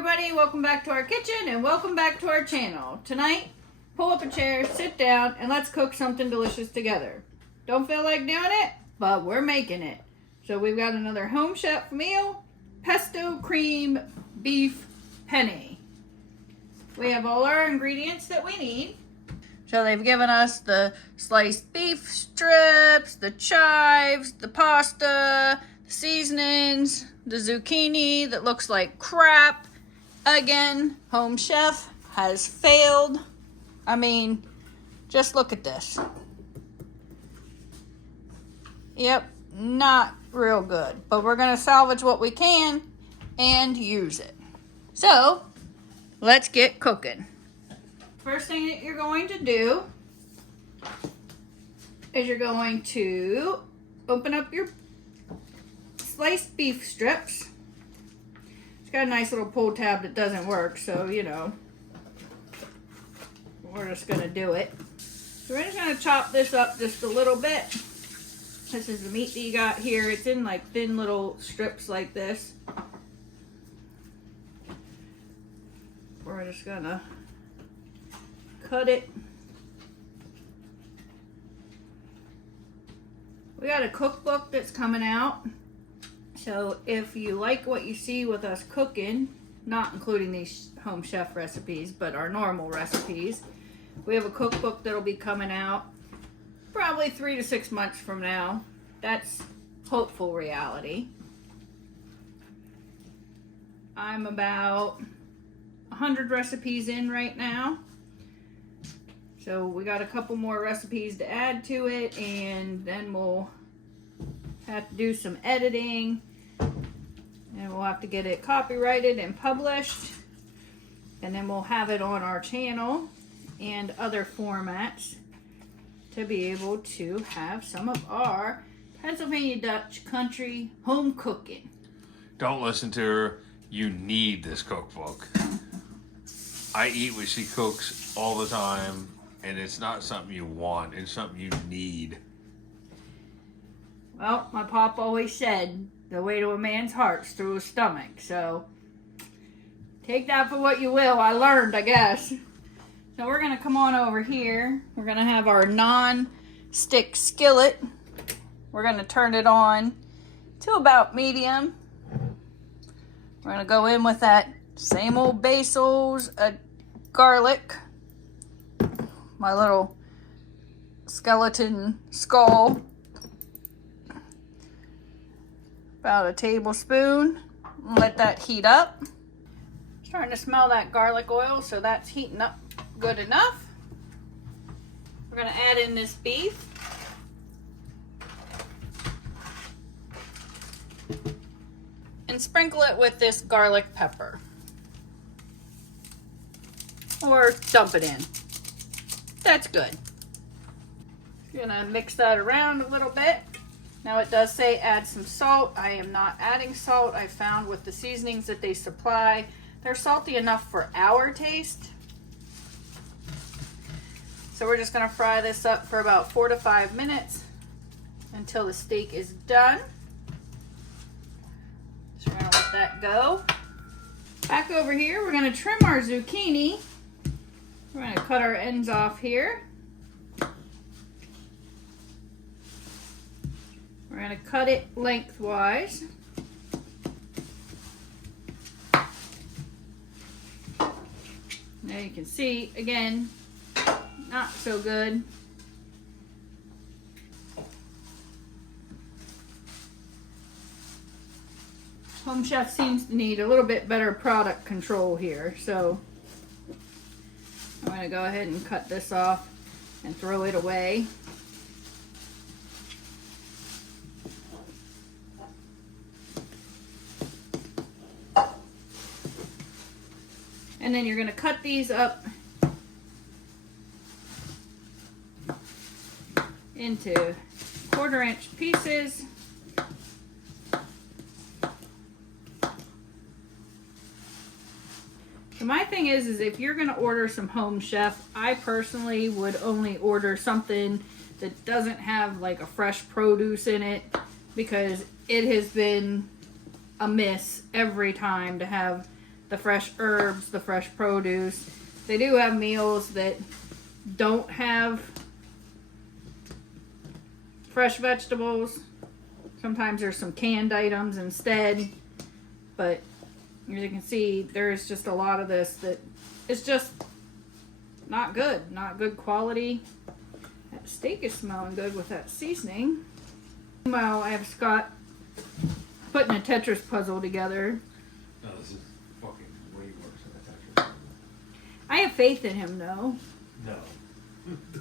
everybody, welcome back to our kitchen and welcome back to our channel. Tonight, pull up a chair, sit down, and let's cook something delicious together. Don't feel like doing it, but we're making it. So we've got another home chef meal, Pesto Cream Beef Penne. We have all our ingredients that we need. So they've given us the sliced beef strips, the chives, the pasta, the seasonings, the zucchini that looks like crap. Again, home chef has failed. I mean, just look at this. Yep, not real good. But we're going to salvage what we can and use it. So, let's get cooking. First thing that you're going to do is you're going to open up your sliced beef strips. It's got a nice little pull tab that doesn't work, so you know, we're just going to do it. So we're just going to chop this up just a little bit. This is the meat that you got here. It's in like thin little strips like this. We're just going to cut it. We got a cookbook that's coming out. So if you like what you see with us cooking, not including these home chef recipes, but our normal recipes, we have a cookbook that'll be coming out probably 3 to 6 months from now. That's hopeful reality. I'm about 100 recipes in right now. So we got a couple more recipes to add to it, and then we'll have to do some editing, and we'll have to get it copyrighted and published, and then we'll have it on our channel and other formats to be able to have some of our Pennsylvania Dutch country home cooking. Don't listen to her. You need this cookbook. I eat what she cooks all the time, and it's not something you want. It's something you need. Well, my pop always said, the way to a man's heart's through his stomach. So, take that for what you will. I learned, I guess. So we're going to come on over here. We're going to have our non-stick skillet. We're going to turn it on to about medium. We're going to go in with that same old basils, garlic, my little skeleton skull, about a tablespoon. Let that heat up. Starting to smell that garlic oil, so that's heating up good enough. We're going to add in this beef. And sprinkle it with this garlic pepper. Or dump it in. That's good. Gonna mix that around a little bit. Now it does say add some salt. I am not adding salt. I found with the seasonings that they supply, they're salty enough for our taste. So we're just gonna fry this up for about 4 to 5 minutes until the steak is done. So we're gonna let that go. Back over here, we're gonna trim our zucchini. We're gonna cut our ends off here. We're gonna cut it lengthwise. Now you can see, again, not so good. Home Chef seems to need a little bit better product control here, so I'm going to go ahead and cut this off and throw it away. And then you're going to cut these up into 1/4-inch pieces. So my thing is if you're going to order some home chef, I personally would only order something that doesn't have like a fresh produce in it, because it has been a miss every time to have the fresh herbs, the fresh produce. They do have meals that don't have fresh vegetables. Sometimes there's some canned items instead. But as you can see, there's just a lot of this that is just not good. Not good quality. That steak is smelling good with that seasoning. Meanwhile, I have Scott putting a Tetris puzzle together. No, this is fucking way worse than a Tetris. I have faith in him, though. No.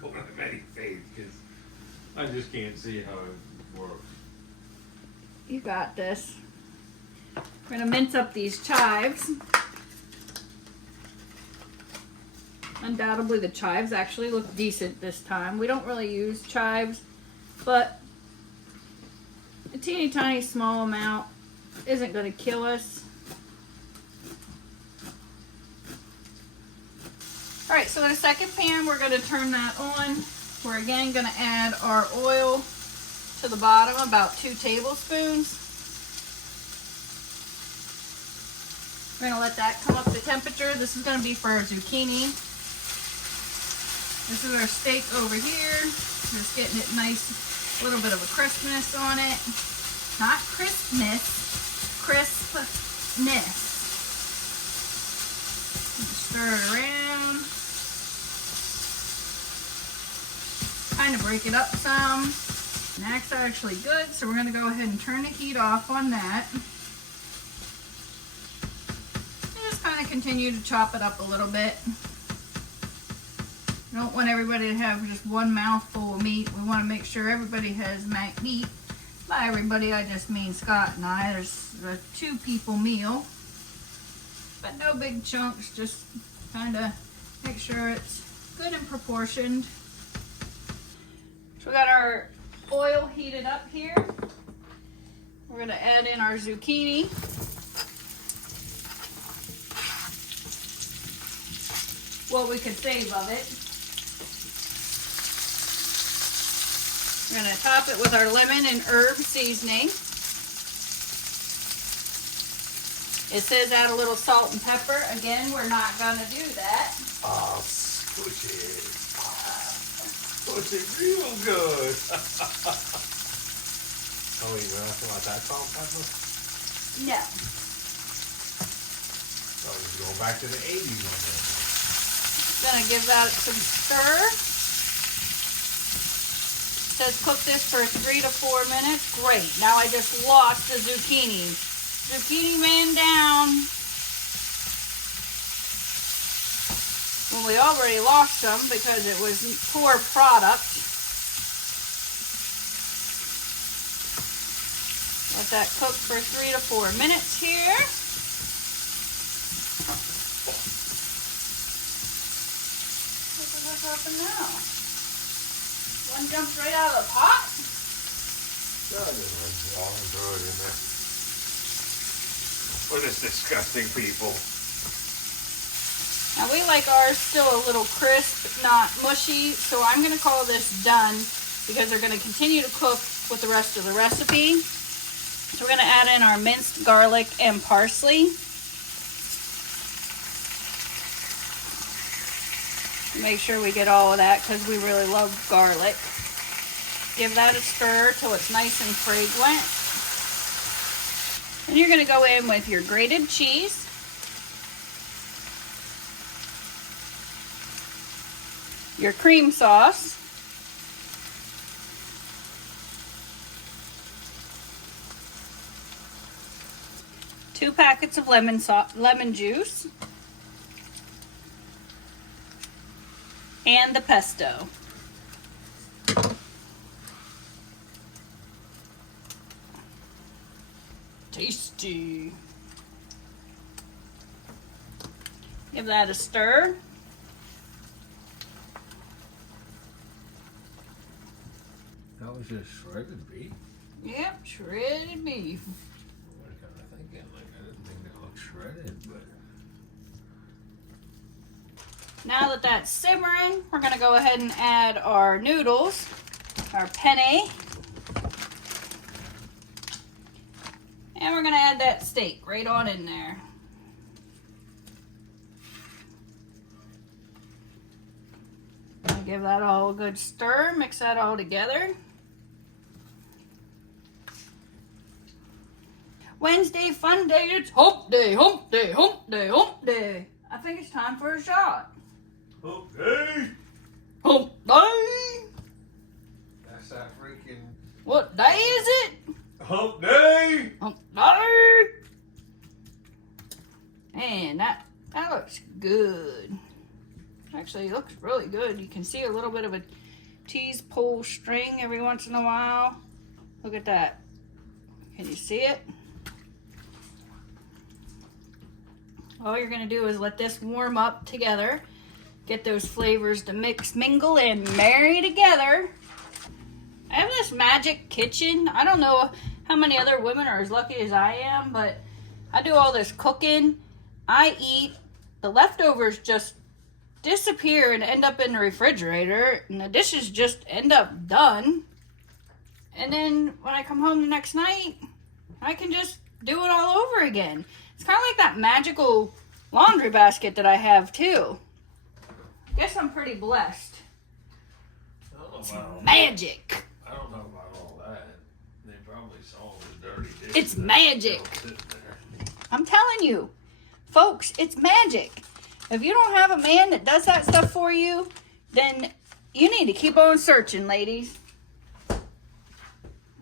Don't have any faith, because I just can't see how it works. You got this. We're going to mince up these chives. Undoubtedly, the chives actually look decent this time. We don't really use chives, but a teeny tiny small amount isn't going to kill us. Alright, so in a second pan, we're going to turn that on. We're again going to add our oil to the bottom, about 2 tablespoons. We're going to let that come up to temperature. This is going to be for our zucchini. This is our steak over here. Just getting it nice, a little bit of a crispness on it. Not crispness, crispness. Stir it around. Kind of break it up some. And that's actually good, so we're going to go ahead and turn the heat off on that. And just kind of continue to chop it up a little bit. We don't want everybody to have just one mouthful of meat. We want to make sure everybody has meat. By everybody, I just mean Scott and I. There's a 2-people meal. But no big chunks, just kind of make sure it's good and proportioned. So we got our oil heated up here. We're going to add in our zucchini. What we could save of it. We're going to top it with our lemon and herb seasoning. It says add a little salt and pepper. Again, we're not going to do that. Oh, squish it. Squish it real good. Oh, you asking about that salt and pepper? No. So we're going back to the 80s on this. Going to give that some stir. It says cook this for 3 to 4 minutes. Great. Now I just lost the zucchini. Zucchini man down. Well, we already lost some because it was poor product. Let that cook for 3 to 4 minutes here. What's happening now? One jumps right out of the pot. What is disgusting, people? Now we like ours still a little crisp, not mushy, so I'm going to call this done because they're going to continue to cook with the rest of the recipe. So we're going to add in our minced garlic and parsley. Make sure we get all of that because we really love garlic. Give that a stir till it's nice and fragrant. And you're going to go in with your grated cheese. Your cream sauce. Two packets of lemon juice. And the pesto. Tasty. Give that a stir. That was just shredded beef. Yep, shredded beef. What kind of thinking? Like, I didn't think that looked shredded, but. Now that that's simmering, we're going to go ahead and add our noodles, our penne. And we're going to add that steak right on in there. Give that all a good stir. Mix that all together. Wednesday, fun day. It's hump day, hump day, hump day, hump day. I think it's time for a shot. Hump day. Hump day. That's that freaking. What day is it? Hump day. Hump day. Man, that looks good. Actually, it looks really good. You can see a little bit of a tease pull string every once in a while. Look at that. Can you see it? All you're going to do is let this warm up together. Get those flavors to mix, mingle, and marry together. I have this magic kitchen. I don't know how many other women are as lucky as I am, but I do all this cooking. I eat. The leftovers just disappear and end up in the refrigerator, and the dishes just end up done. And then when I come home the next night, I can just do it all over again. It's kind of like that magical laundry basket that I have too. I guess I'm pretty blessed. I don't know It's about magic. I don't know about all that. They probably saw the dirty dishes. It's magic. Still sitting there. I'm telling you, folks, it's magic. If you don't have a man that does that stuff for you, then you need to keep on searching, ladies.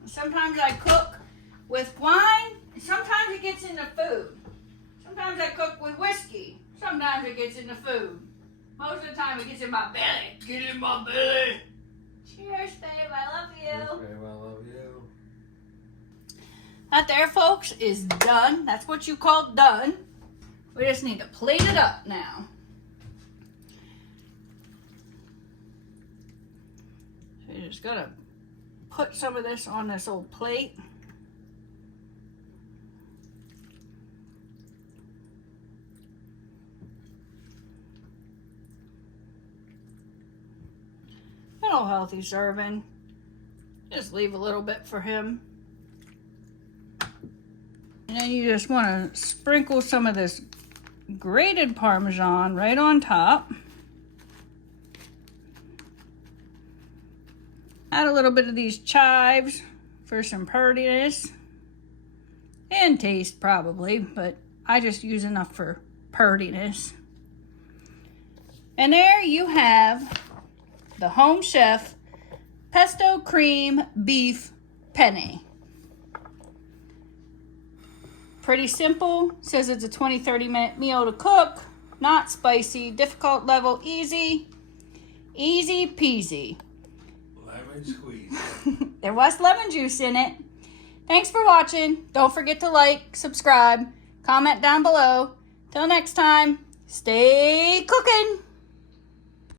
Sometimes I cook with wine, and sometimes it gets into food. Sometimes I cook with whiskey. Sometimes it gets into food. Most of the time it gets in my belly. Get in my belly. Cheers, babe. I love you. Yes, babe, I love you. That there, folks, is done. That's what you call done. We just need to plate it up now. So you're just gonna put some of this on this old plate. An old healthy serving. Just leave a little bit for him. And then you just want to sprinkle some of this grated Parmesan right on top. Add a little bit of these chives for some purtiness. And taste probably, but I just use enough for purtiness. And there you have the Home Chef Pesto Cream Beef Penne. Pretty simple. Says it's a 20-30 minute meal to cook. Not spicy. Difficult level easy. Easy peasy. Lemon squeeze. There was lemon juice in it. Thanks for watching. Don't forget to like, subscribe, comment down below. Till next time, stay cooking.